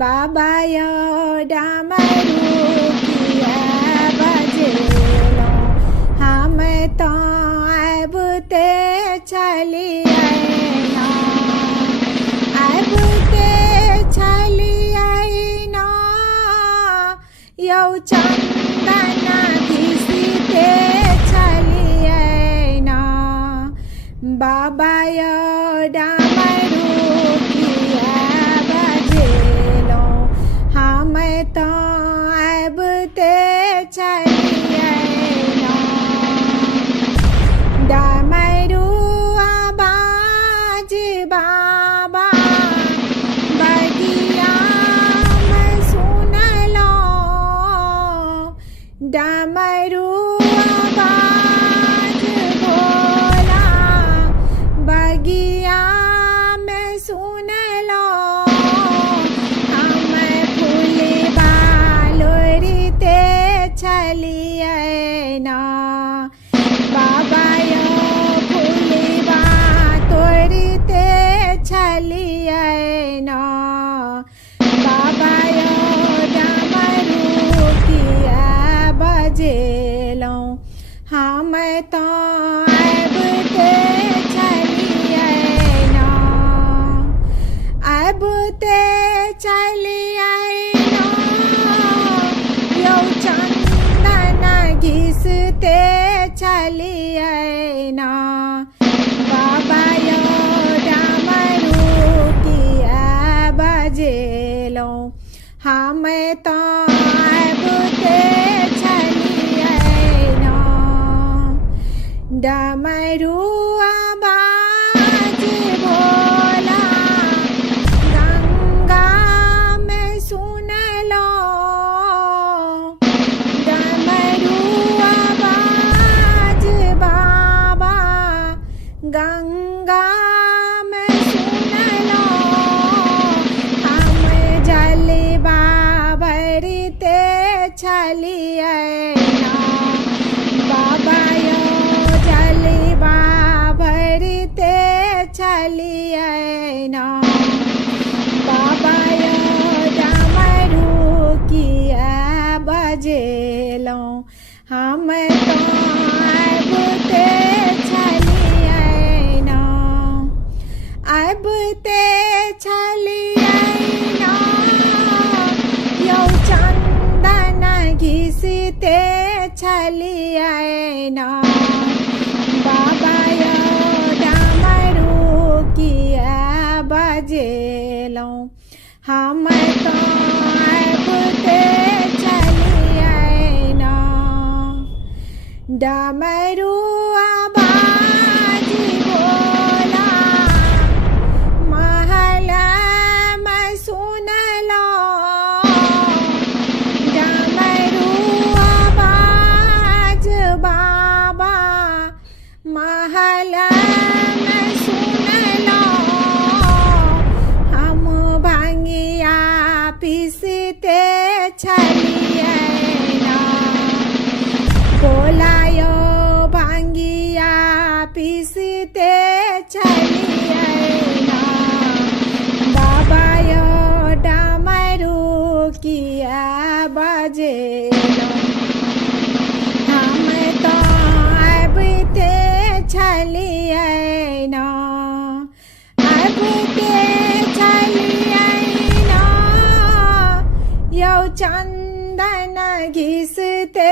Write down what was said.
बाबा यो डमरू किया बजेलो हम तो आबते चली आईना आबते चली आईना यौ चंदना घिसते चली आईना बाबा यो डमरू किया बजेलो हम तो आबते चली आईना डमरू आवाज बाबा बगिया में सुनलो डमरू आवाज भोला बगिया में सुनलो हम फूले बालोरीते चली आईना बाबा यो फूले बा तोड़ते चली आईना बाबा यो डमरू किया बजेलो हम तो आबते चली आईना आबते चली आईना यौ चंदना घिसते चली आईना बाबा यो डमरू किया बजेलो हम तो आबते चली आईना डमरू आवाज भोला गंगा में सुनलो डमरू आवाज बाबा गंगा में सुनलो हम जलवा भरते चली आईना बाबा यो जलवा भरते चली आईना बाबा यो डमरू किया बजेलो हम तो आबते चली आईना आबते चली आईना यौ चंदना घिसते चली आईना बाबा यो डमरू किया बजेलो हम तो आबते चली आईना डमरू आवाज भोला महल में सुनलो डमरू आवाज बाबा महल में सुनलो हम भांगिया पीसते चली आईना भोला यो भांगिया पीसते चली आईना बाबा यो डमरू किया बजेलो हम तो आबते चली आईना आबते चली आईना यौ चंदना घिसते